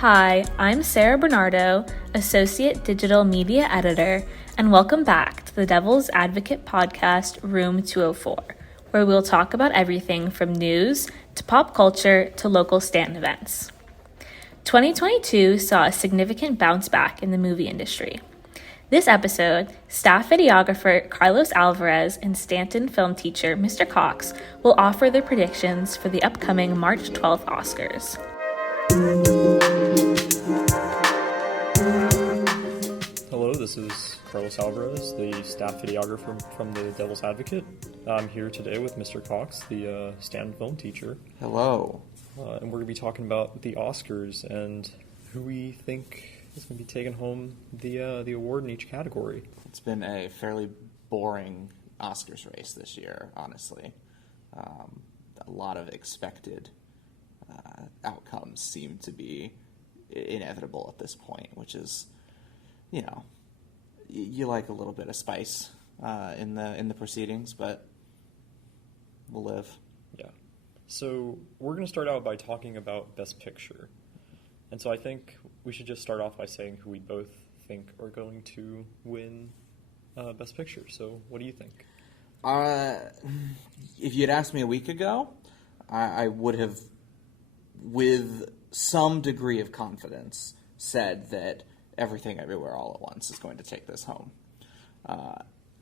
Hi, I'm Sarah Bernardo, Associate Digital Media Editor, and welcome back to the Devil's Advocate podcast, Room 204, where we'll talk about everything from news to pop culture to local stand events. 2022 saw a significant bounce back in the movie industry. This episode, staff videographer Carlos Alvarez and Stanton film teacher Mr. Cox will offer their predictions for the upcoming March 12th Oscars. Hello, this is Carlos Alvarez, the staff videographer from the Devil's Advocate. I'm here today with Mr. Cox, the Stanton film teacher. Hello. And we're going to be talking about the Oscars and who we think is going to be taking home the award in each category. It's been a fairly boring Oscars race this year, honestly. A lot of expected outcomes seem to be inevitable at this point, which is, you know, you like a little bit of spice in the proceedings, but we'll live. Yeah. So we're going to start out by talking about Best Picture. And so I think we should just start off by saying who we both think are going to win Best Picture. So what do you think? If you'd asked me a week ago, I would have, with some degree of confidence, said that Everything Everywhere All at Once is going to take this home.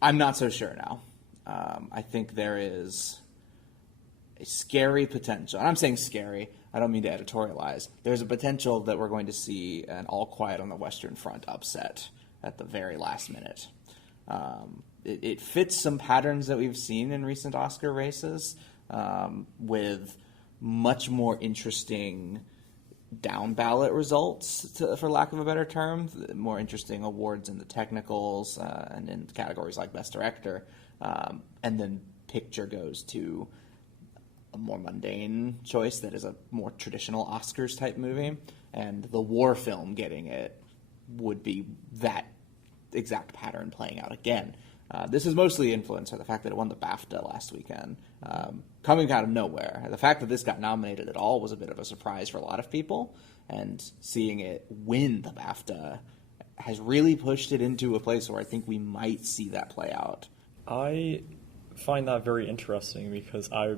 I'm not so sure now. I think there is a scary potential, and I'm saying scary, I don't mean to editorialize. There's a potential that we're going to see an All Quiet on the Western Front upset at the very last minute. It fits some patterns that we've seen in recent Oscar races, with much more interesting down ballot results, for lack of a better term, more interesting awards in the technicals and in categories like Best Director, and then picture goes to a more mundane choice that is a more traditional Oscars type movie, and the war film getting it would be that exact pattern playing out again. This is mostly influenced by the fact that it won the BAFTA last weekend, coming out of nowhere. The fact that this got nominated at all was a bit of a surprise for a lot of people, and seeing it win the BAFTA has really pushed it into a place where I think we might see that play out. I find that very interesting because I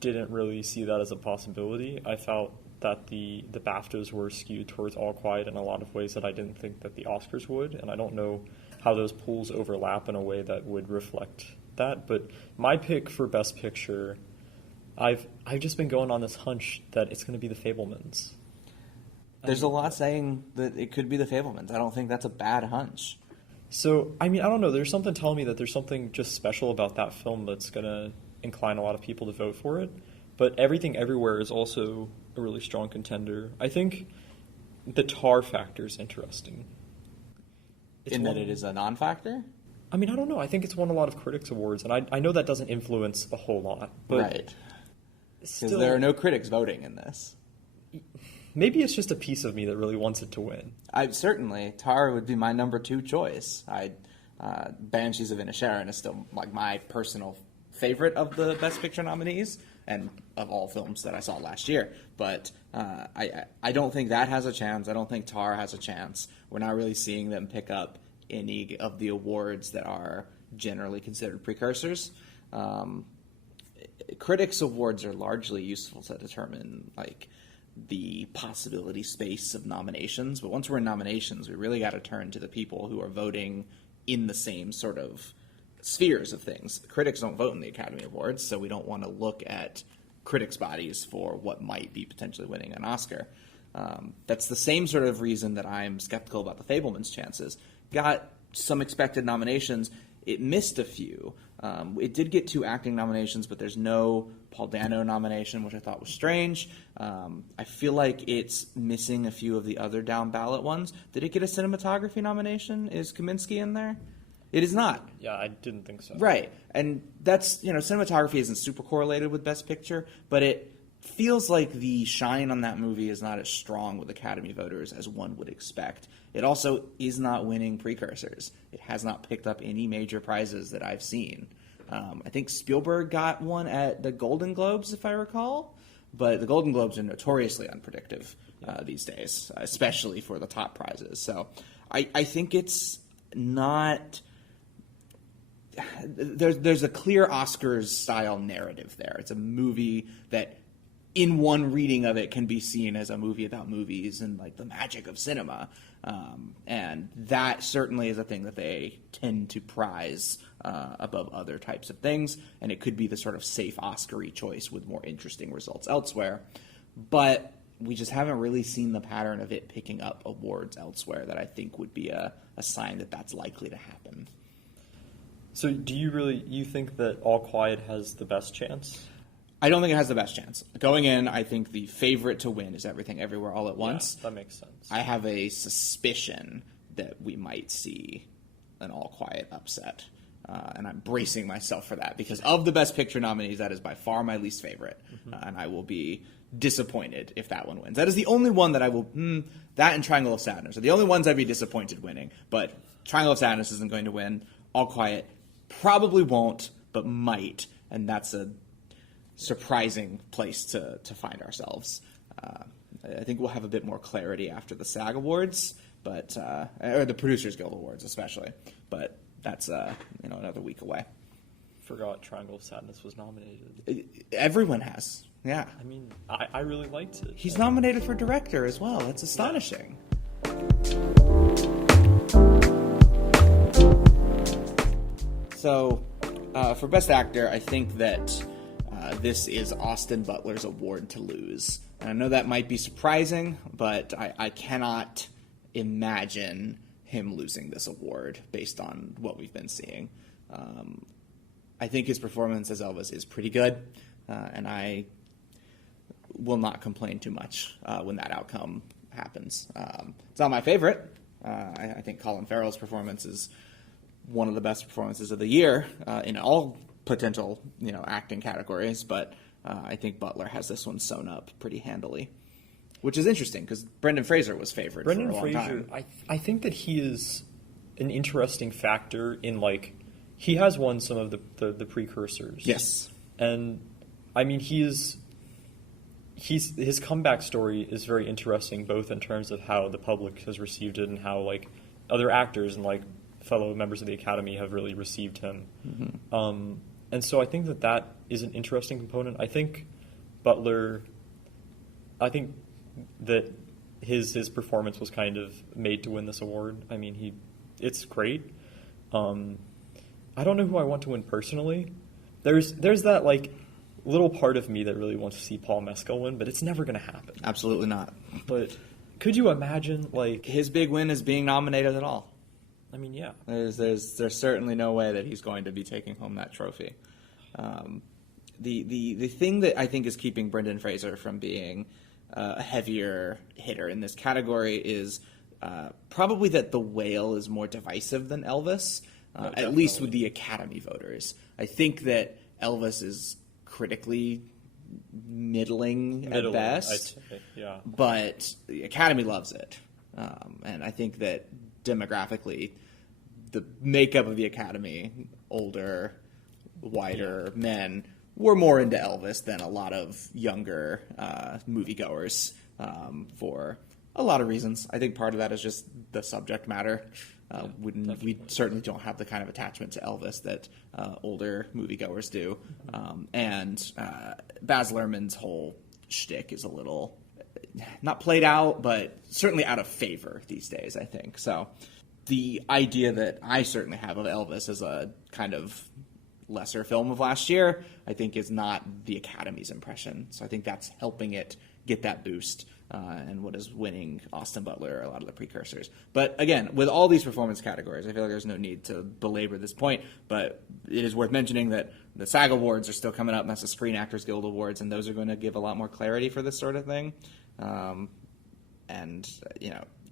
didn't really see that as a possibility. I felt that the BAFTAs were skewed towards All Quiet in a lot of ways that I didn't think that the Oscars would, and I don't know how those pools overlap in a way that would reflect that. But my pick for Best Picture, I've just been going on this hunch that it's going to be The Fabelmans. There's a lot saying that it could be The Fabelmans. I don't think that's a bad hunch. So, I mean, I don't know. There's something telling me that there's something just special about that film that's going to incline a lot of people to vote for it. But Everything Everywhere is also a really strong contender. I think the tar factor is interesting. In that it is a non-factor? I mean, I don't know. I think it's won a lot of critics awards, and I know that doesn't influence a whole lot. But right. Because there are no critics voting in this. Maybe it's just a piece of me that really wants it to win. Certainly, Tar would be my number 2 choice. Banshees of Inisherin is still like my personal favorite of the Best Picture nominees, and of all films that I saw last year. But I don't think that has a chance. I don't think Tar has a chance. We're not really seeing them pick up any of the awards that are generally considered precursors. Critics' awards are largely useful to determine like the possibility space of nominations. But once we're in nominations, we really got to turn to the people who are voting in the same sort of spheres of things. Critics don't vote in the Academy Awards, so we don't want to look at critics' bodies for what might be potentially winning an Oscar. That's the same sort of reason that I'm skeptical about The Fabelmans' chances. Got some expected nominations. It missed a few. It did get 2 acting nominations, but there's no Paul Dano nomination, which I thought was strange. I feel like it's missing a few of the other down ballot ones. Did it get a cinematography nomination? Is Kaminsky in there? It is not. Yeah, I didn't think so. Right. And that's, cinematography isn't super correlated with Best Picture, but it feels like the shine on that movie is not as strong with Academy voters as one would expect. It also is not winning precursors. It has not picked up any major prizes that I've seen. I think Spielberg got one at the Golden Globes, if I recall, but the Golden Globes are notoriously unpredictable these days, especially for the top prizes. So I think it's not... There's a clear Oscars-style narrative there. It's a movie that, in one reading of it, can be seen as a movie about movies and like the magic of cinema. And that certainly is a thing that they tend to prize above other types of things. And it could be the sort of safe Oscar-y choice with more interesting results elsewhere. But we just haven't really seen the pattern of it picking up awards elsewhere that I think would be a sign that that's likely to happen. So do you think that All Quiet has the best chance? I don't think it has the best chance. Going in, I think the favorite to win is Everything Everywhere All at Once. Yeah, that makes sense. I have a suspicion that we might see an All Quiet upset. And I'm bracing myself for that because of the Best Picture nominees, that is by far my least favorite. And I will be disappointed if that one wins. That is the only one that I will... that and Triangle of Sadness are the only ones I'd be disappointed winning. But Triangle of Sadness isn't going to win. All Quiet probably won't, but might. And that's a surprising place to find ourselves. I think we'll have a bit more clarity after the SAG Awards, but or the Producers Guild Awards especially. But that's another week away. Forgot Triangle of Sadness was nominated. Everyone has, yeah. I mean, I really liked it. He's nominated for director as well. That's astonishing. So, for Best Actor, I think that this is Austin Butler's award to lose. And I know that might be surprising, but I cannot imagine him losing this award based on what we've been seeing. I think his performance as Elvis is pretty good, and I will not complain too much when that outcome happens. It's not my favorite. I think Colin Farrell's performance is one of the best performances of the year in all potential acting categories, but I think Butler has this one sewn up pretty handily, which is interesting because Brendan Fraser was favored for a long time. I think that he is an interesting factor in he has won some of the precursors. Yes, and I mean his comeback story is very interesting, both in terms of how the public has received it and how other actors and fellow members of the Academy have really received him. Mm-hmm. And so I think that is an interesting component. I think Butler, that his performance was kind of made to win this award. I mean, it's great. I don't know who I want to win personally. There's that little part of me that really wants to see Paul Mescal win, but it's never going to happen. Absolutely not. But could you imagine his big win is being nominated at all? I mean, yeah. There's certainly no way that he's going to be taking home that trophy. The thing that I think is keeping Brendan Fraser from being a heavier hitter in this category is probably that The Whale is more divisive than Elvis, at least with the Academy voters. I think that Elvis is critically middling at best, I'd say, yeah. But the Academy loves it. And I think that demographically, the makeup of the Academy, older, whiter men, were more into Elvis than a lot of younger moviegoers for a lot of reasons. I think part of that is just the subject matter. We certainly don't have the kind of attachment to Elvis that older moviegoers do. And Baz Luhrmann's whole shtick is a little, not played out, but certainly out of favor these days, I think. So the idea that I certainly have of Elvis as a kind of lesser film of last year, I think is not the Academy's impression. So I think that's helping it get that boost, and what is winning Austin Butler a lot of the precursors. But again, with all these performance categories, I feel like there's no need to belabor this point, but it is worth mentioning that the SAG Awards are still coming up, and that's the Screen Actors Guild Awards, and those are going to give a lot more clarity for this sort of thing. And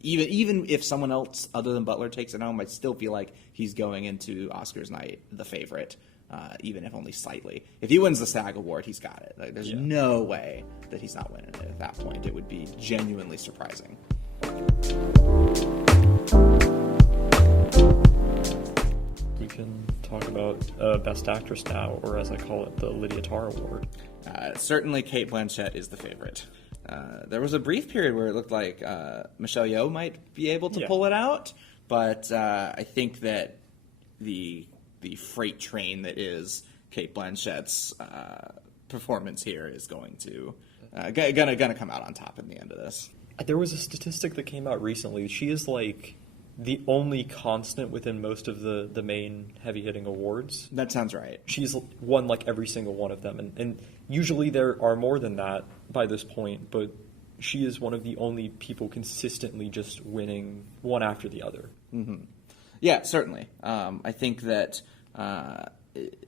even if someone else other than Butler takes it home, I still feel like he's going into Oscars night the favorite, even if only slightly. If he wins the SAG Award, he's got it. There's no way that he's not winning it at that point. It would be genuinely surprising. We can talk about Best Actress now, or as I call it, the Lydia Tarr Award. Certainly Cate Blanchett is the favorite. There was a brief period where it looked like Michelle Yeoh might be able to pull it out, but I think that the freight train that is Cate Blanchett's performance here is going to gonna come out on top in the end of this. There was a statistic that came out recently. She is like the only constant within most of the main heavy-hitting awards. That sounds right. She's won like every single one of them, and usually there are more than that by this point, but she is one of the only people consistently just winning one after the other. Mm-hmm. Yeah, certainly. I think that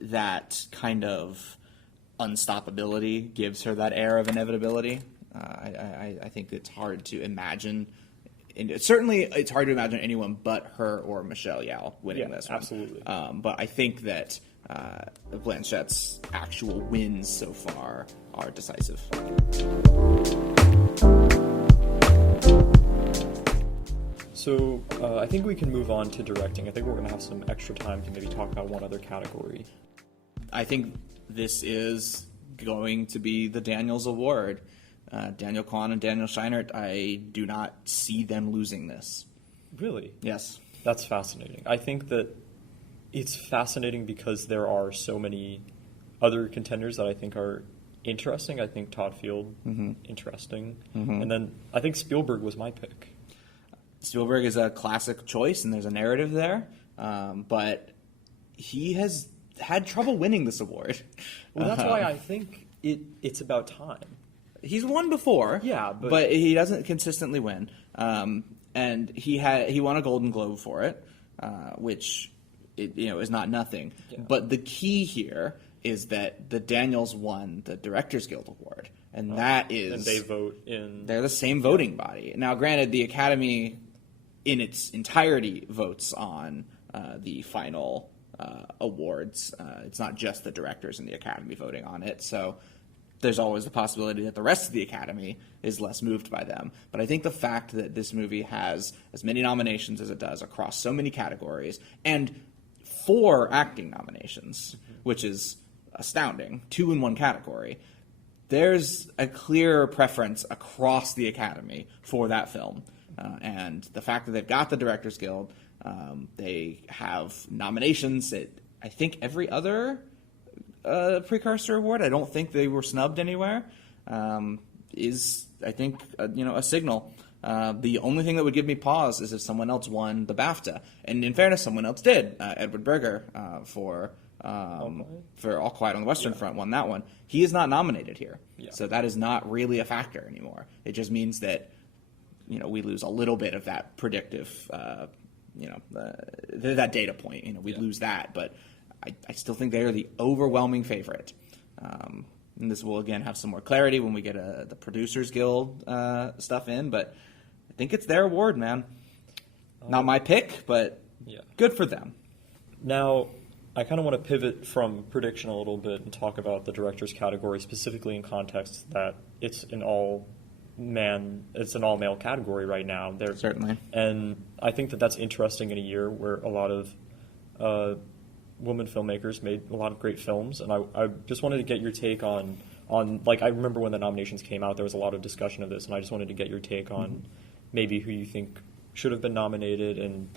that kind of unstoppability gives her that air of inevitability. I think it's hard to imagine. And certainly, it's hard to imagine anyone but her or Michelle Yeoh winning this one. Absolutely. But I think that Blanchett's actual wins so far are decisive. So I think we can move on to directing. I think we're going to have some extra time to maybe talk about one other category. I think this is going to be the Daniels Award. Daniel Kwan and Daniel Scheinert, I do not see them losing this. Really? Yes. That's fascinating. I think that it's fascinating because there are so many other contenders that I think are interesting. I think Todd Field, interesting. Mm-hmm. And then I think Spielberg was my pick. Spielberg is a classic choice, and there's a narrative there. But he has had trouble winning this award. Well, that's why I think it's about time. He's won before, but he doesn't consistently win. And he won a Golden Globe for it, which is not nothing. Yeah. But the key here is that the Daniels won the Directors Guild Award, and that is, and they vote in. They're the same voting body. Now, granted, the Academy in its entirety votes on the final awards. It's not just the directors and the Academy voting on it, so there's always the possibility that the rest of the Academy is less moved by them. But I think the fact that this movie has as many nominations as it does across so many categories, and 4 acting nominations, which is astounding, 2 in one category, there's a clear preference across the Academy for that film. And the fact that they've got the Directors Guild, they have nominations at, I think, every other precursor award. I don't think they were snubbed anywhere. Is, I think, a signal. The only thing that would give me pause is if someone else won the BAFTA, and in fairness, someone else did. Edward Berger for All Quiet on the Western Front won that one. He is not nominated here, so that is not really a factor anymore. It just means that we lose a little bit of that predictive, that data point. We lose that, but I still think they are the overwhelming favorite. And this will, again, have some more clarity when we get the Producers Guild stuff in, but I think it's their award, man. Not my pick, but good for them. Now, I kind of want to pivot from prediction a little bit and talk about the director's category, specifically in context that it's an all-male category right now. Certainly. And I think that that's interesting in a year where a lot of women filmmakers made a lot of great films, and I just wanted to get your take on like, I remember when the nominations came out, there was a lot of discussion of this, and I just wanted to get your take on maybe who you think should have been nominated and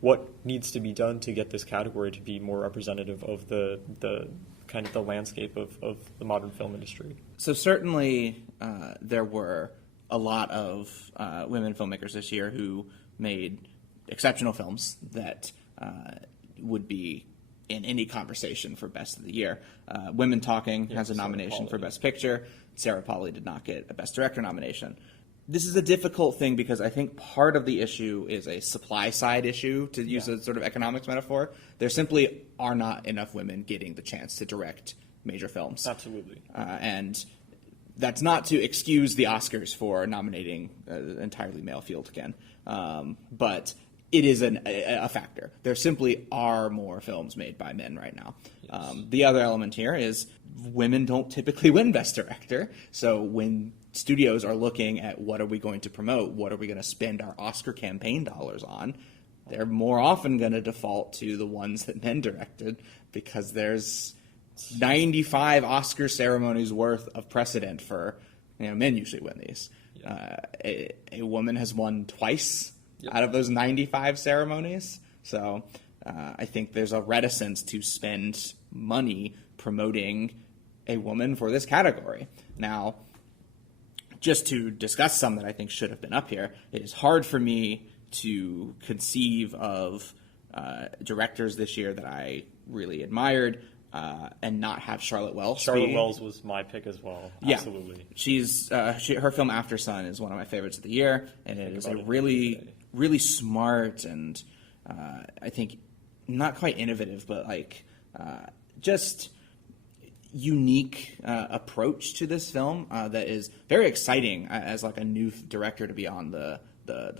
what needs to be done to get this category to be more representative of the kind of the landscape of the modern film industry. So certainly there were a lot of women filmmakers this year who made exceptional films that would be in any conversation for Best of the Year. Women Talking has a nomination for Best Picture. Sarah Polley did not get a Best Director nomination. This is a difficult thing because I think part of the issue is a supply-side issue, to use a sort of economics metaphor. There simply are not enough women getting the chance to direct major films. Absolutely. And that's not to excuse the Oscars for nominating an entirely male field again. But it is a factor. There simply are more films made by men right now. Yes. The other element here is women don't typically win Best Director. So when studios are looking at what are we going to promote, what are we going to spend our Oscar campaign dollars on, they're more often going to default to the ones that men directed because there's 95 Oscar ceremonies worth of precedent for, men usually win these. A woman has won twice out of those 95 ceremonies. So I think there's a reticence to spend money promoting a woman for this category. Now, just to discuss some that I think should have been up here, it is hard for me to conceive of directors this year that I really admired and not have Charlotte Wells. Charlotte Wells was my pick as well. Absolutely. Yeah. Her film After Sun is one of my favorites of the year, and it is a really smart and I think not quite innovative, but just unique approach to this film that is very exciting as a new director to be on the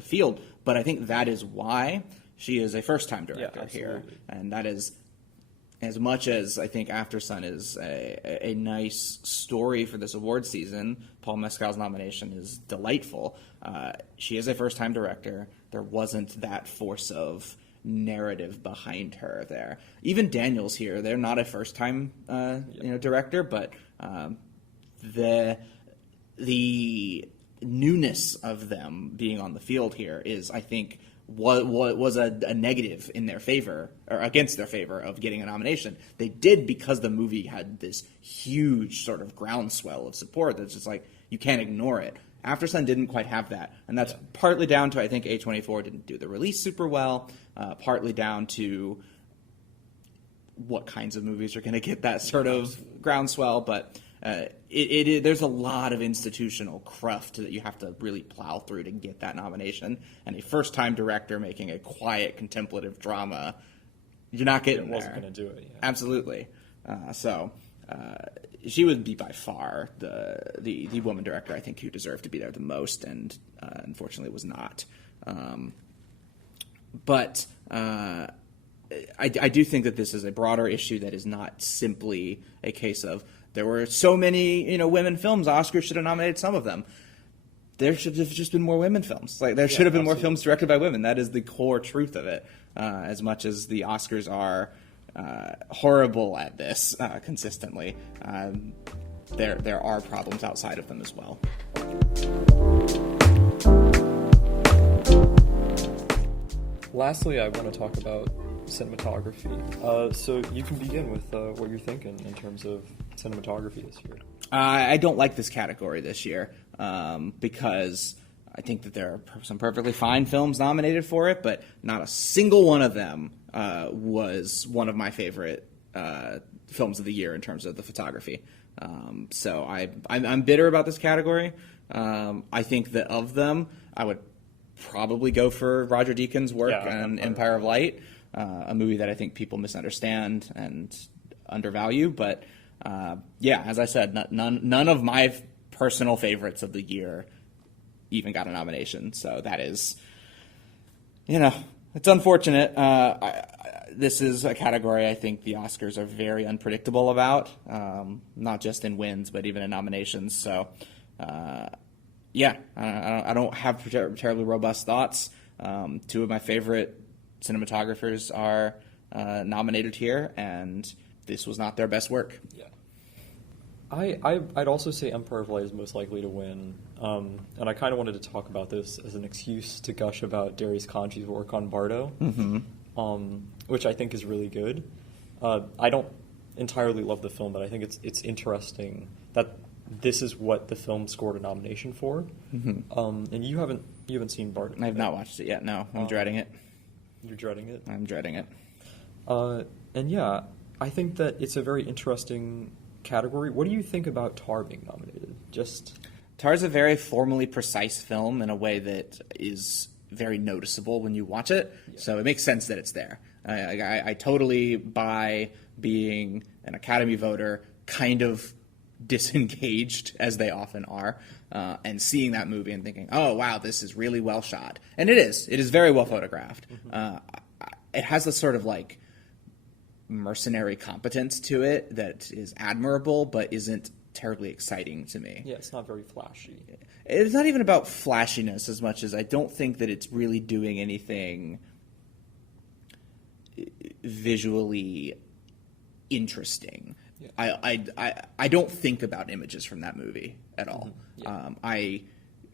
field. But I think that is why she is a first-time director here, and that is, as much as I think After Sun is a nice story for this award season, Paul Mescal's nomination is delightful. She is a first-time director. There wasn't that force of narrative behind her there. Even Daniels here, they're not a first-time director, but the newness of them being on the field here is, I think, was a negative in their favor, or against their favor, of getting a nomination. They did because the movie had this huge sort of groundswell of support that's just you can't ignore it. After Sun didn't quite have that, and that's partly down to, I think, A24 didn't do the release super well, partly down to what kinds of movies are going to get that sort of groundswell, but there's a lot of institutional cruft that you have to really plow through to get that nomination, and a first-time director making a quiet, contemplative drama, you're not getting there. Wasn't going to do it. Yeah. Absolutely. She would be by far the woman director I think who deserved to be there the most, and unfortunately was not. But I do think that this is a broader issue that is not simply a case of there were so many women films, Oscars should have nominated some of them. There should have just been more women films. There should have been more films directed by women. That is the core truth of it. As much as the Oscars are horrible at this consistently, there are problems outside of them as well. Lastly, I want to talk about cinematography. So you can begin with what you're thinking in terms of cinematography this year. I don't like this category this year because I think that there are some perfectly fine films nominated for it, but not a single one of them was one of my favorite films of the year in terms of the photography. So I'm bitter about this category. I think that of them, I would probably go for Roger Deakins' work on Empire of Light, a movie that I think people misunderstand and undervalue. But as I said, none of my personal favorites of the year even got a nomination. So that is, it's unfortunate. This is a category I think the Oscars are very unpredictable about, not just in wins, but even in nominations. So, I don't have terribly robust thoughts. Two of my favorite cinematographers are nominated here, and this was not their best work. Yeah. I'd also say Empire of Light is most likely to win, and I kind of wanted to talk about this as an excuse to gush about Darius Khanji's work on Bardo, which I think is really good. I don't entirely love the film, but I think it's interesting that this is what the film scored a nomination for. And you haven't seen Bardo. I have not watched it yet. No, I'm dreading it. You're dreading it? I'm dreading it. I think that it's a very interesting category. What do you think about Tar being nominated? Tar's a very formally precise film in a way that is very noticeable when you watch it, so it makes sense that it's there. I totally buy being an Academy voter kind of disengaged, as they often are, and seeing that movie and thinking, oh, wow, this is really well shot. And it is. It is very well photographed. It has this sort of mercenary competence to it that is admirable, but isn't terribly exciting to me. Yeah, it's not very flashy. It's not even about flashiness as much as I don't think that it's really doing anything visually interesting. Yeah. I don't think about images from that movie at all. Mm-hmm. Yeah. I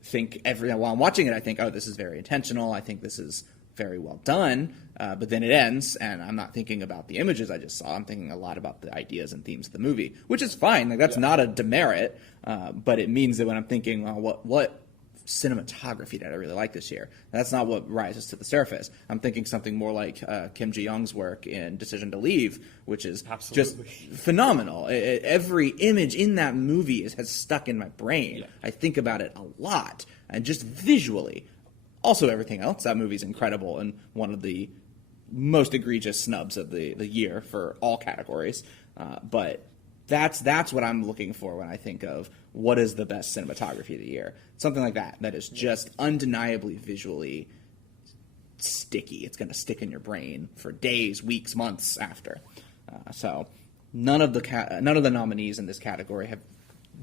think while I'm watching it, I think, oh, this is very intentional. I think this is very well done. But then it ends, and I'm not thinking about the images I just saw. I'm thinking a lot about the ideas and themes of the movie, which is fine. Like, that's not a demerit, but it means that when I'm thinking, well, what cinematography did I really like this year? That's not what rises to the surface. I'm thinking something more like Kim Ji-young's work in Decision to Leave, which is just phenomenal. Every image in that movie has stuck in my brain. Yeah. I think about it a lot, and just visually. Also, everything else, that movie's incredible and one of the most egregious snubs of the year for all categories. But that's what I'm looking for when I think of what is the best cinematography of the year. Something like that is just undeniably visually sticky. It's going to stick in your brain for days, weeks, months after. So none of the nominees in this category have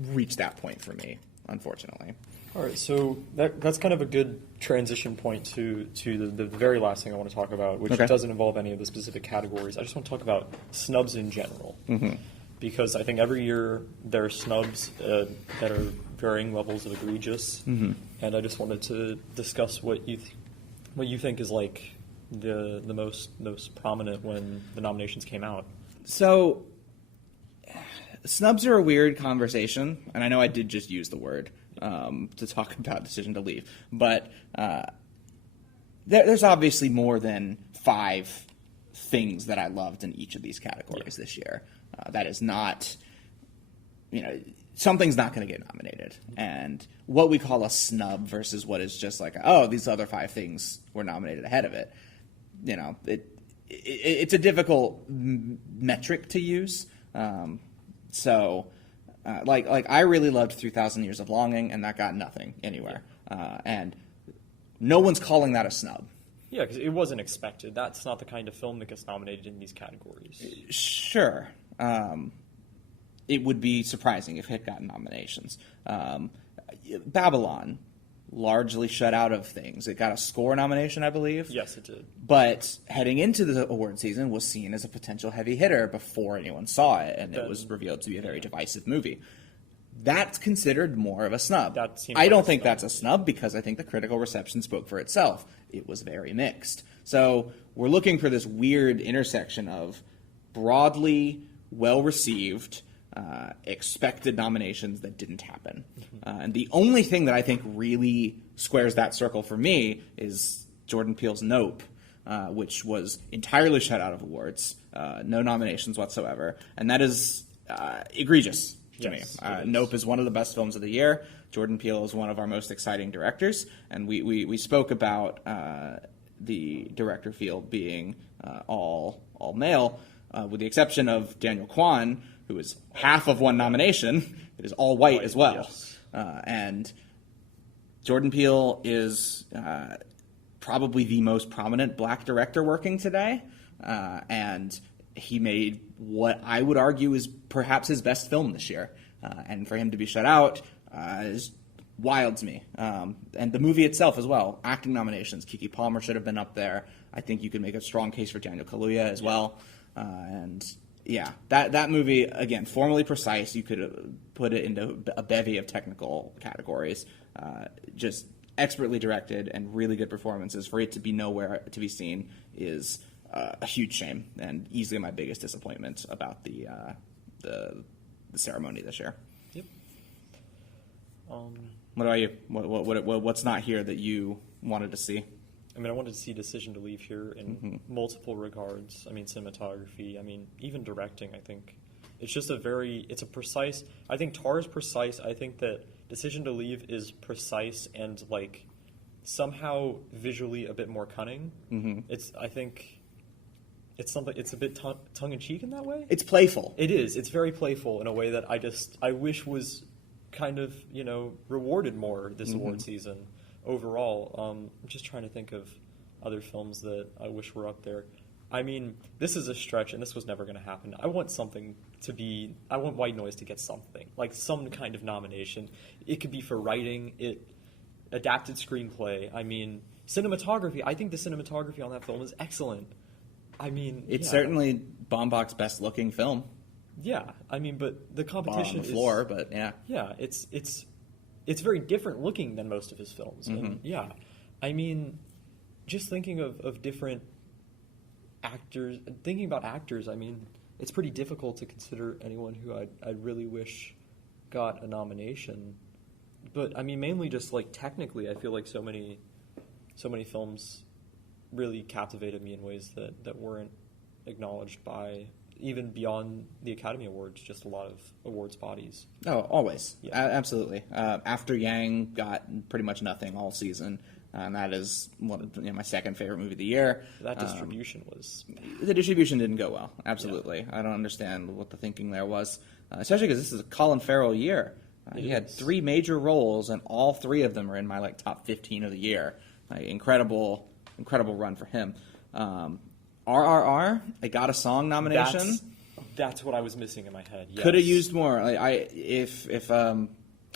reached that point for me, unfortunately. All right, so that's kind of a good transition point to the very last thing I want to talk about, which doesn't involve any of the specific categories. I just want to talk about snubs in general. Mm-hmm. Because I think every year there are snubs that are varying levels of egregious, mm-hmm. and I just wanted to discuss what you think is like the most prominent when the nominations came out. So snubs are a weird conversation, and I know I did just use the word to talk about Decision to Leave, but there's obviously more than 5 things that I loved in each of these categories this year. That is not, something's not going to get nominated. And what we call a snub versus what is just like, oh, these other 5 things were nominated ahead of it. It's a difficult metric to use. So I really loved 3,000 Years of Longing, and that got nothing anywhere. And no one's calling that a snub. Yeah, because it wasn't expected. That's not the kind of film that gets nominated in these categories. Sure. It would be surprising if it had gotten nominations. Babylon largely shut out of things. It got a score nomination, I believe. Yes, it did. But heading into the award season was seen as a potential heavy hitter before anyone saw it, and it was revealed to be a very divisive movie. That's considered more of a snub. I don't think that's a snub because I think the critical reception spoke for itself. It was very mixed. So we're looking for this weird intersection of broadly well-received, expected nominations that didn't happen. Mm-hmm. And the only thing that I think really squares that circle for me is Jordan Peele's Nope, which was entirely shut out of awards, no nominations whatsoever. And that is egregious to me. Nope is one of the best films of the year. Jordan Peele is one of our most exciting directors. And we spoke about the director field being all male, with the exception of Daniel Kwan, who is half of one nomination. It is all white as well. Yes. And Jordan Peele is probably the most prominent black director working today. And he made what I would argue is perhaps his best film this year. And for him to be shut out is wild to me. And the movie itself as well. Acting nominations. Keke Palmer should have been up there. I think you could make a strong case for Daniel Kaluuya as well. That movie, again, formally precise. You could put it into a bevy of technical categories. Just expertly directed and really good performances. For it to be nowhere to be seen is a huge shame and easily my biggest disappointment about the ceremony this year. Yep. What about you? What's not here that you wanted to see? I mean, I wanted to see Decision to Leave here in multiple regards. I mean, cinematography. I mean, even directing. I think it's just it's a precise. I think Tar is precise. I think that Decision to Leave is precise and like somehow visually a bit more cunning. Mm-hmm. I think it's something. It's a bit tongue in cheek in that way. It's playful. It is. It's very playful in a way that I wish was kind of rewarded more this award season. Overall, I'm just trying to think of other films that I wish were up there. I mean, this is a stretch, and this was never going to happen. I want White Noise to get something, like some kind of nomination. It could be for writing, adapted screenplay. I mean, cinematography. I think the cinematography on that film is excellent. I mean, It's yeah. certainly Baumbach's best looking film. Yeah, I mean, but the Bar competition on the floor, but yeah. Yeah, it's very different looking than most of his films. And yeah, I mean, just thinking of different actors, thinking about actors, I mean, it's pretty difficult to consider anyone who I really wish got a nomination. But I mean, mainly just like technically, I feel like so many films really captivated me in ways that weren't acknowledged by, even beyond the Academy Awards, just a lot of awards bodies. Oh, always. Yeah. Absolutely. After Yang got pretty much nothing all season, and that is my second favorite movie of the year. That distribution was... The distribution didn't go well. Absolutely. Yeah. I don't understand what the thinking there was, especially because this is a Colin Farrell year. He had 3 major roles, and all 3 of them are in my top 15 of the year. Incredible run for him. RRR, it got a song nomination. That's what I was missing in my head. Yes. Could have used more. If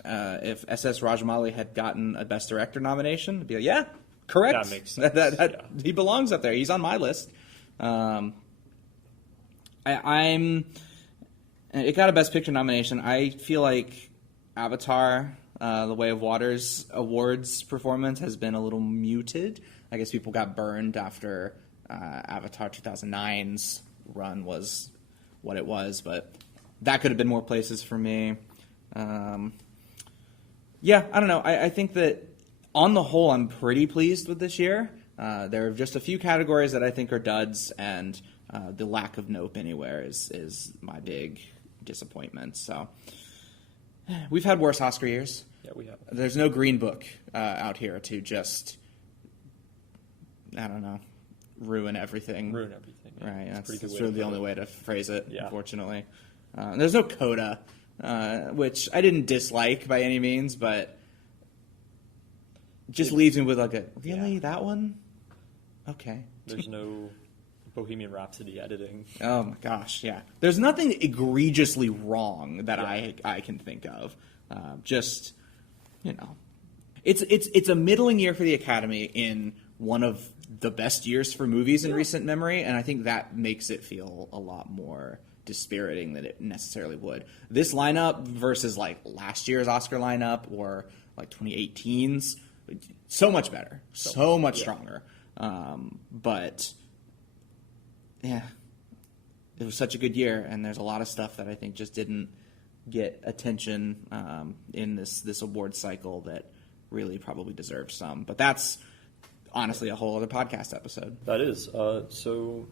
SS Rajamouli had gotten a Best Director nomination, I'd be like, yeah, correct. That makes sense. He belongs up there. He's on my list. It got a Best Picture nomination. I feel like Avatar, The Way of Water's awards performance has been a little muted. I guess people got burned after Avatar 2009's run was what it was, but that could have been more places for me. Yeah, I don't know. I think that on the whole, I'm pretty pleased with this year. There are just a few categories that I think are duds, and the lack of Nope anywhere is my big disappointment. So we've had worse Oscar years. Yeah, we have. There's no Green Book out here to just, I don't know, ruin everything. Ruin everything. Yeah. Right. That's really really the only way to phrase it, Yeah. unfortunately. There's no Coda, which I didn't dislike by any means, but just leaves me with really, that one? Okay. There's no Bohemian Rhapsody editing. Oh my gosh, yeah. There's nothing egregiously wrong that I can think of. Just, it's a middling year for the Academy in one of the best years for movies in recent memory, and I think that makes it feel a lot more dispiriting than it necessarily would. This lineup versus last year's Oscar lineup or 2018's, so much better, so much stronger. But yeah, it was such a good year, and there's a lot of stuff that I think just didn't get attention in this award cycle that really probably deserved some. But that's honestly a whole other podcast episode. That is. So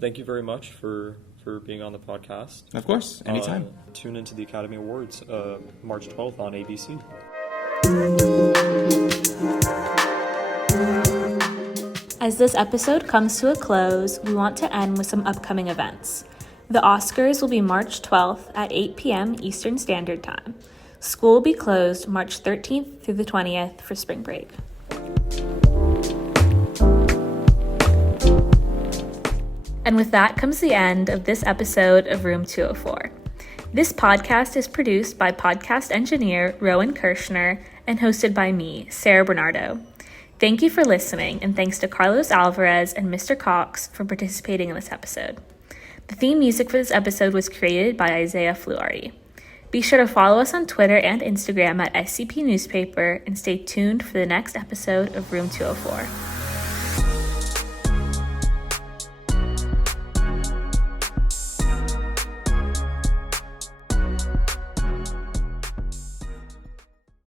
thank you very much for being on the podcast. Of course, anytime. Tune into the Academy Awards March 12th on ABC. As this episode comes to a close, we want to end with some upcoming events. The Oscars will be March 12th at 8 p.m. Eastern Standard Time. School will be closed March 13th through the 20th for spring break. And with that comes the end of this episode of Room 204. This podcast is produced by podcast engineer Rowan Kirshner and hosted by me, Sarah Bernardo. Thank you for listening, and thanks to Carlos Alvarez and Mr. Cox for participating in this episode. The theme music for this episode was created by Isaiah Fluardi. Be sure to follow us on Twitter and Instagram at SCP Newspaper, and stay tuned for the next episode of Room 204.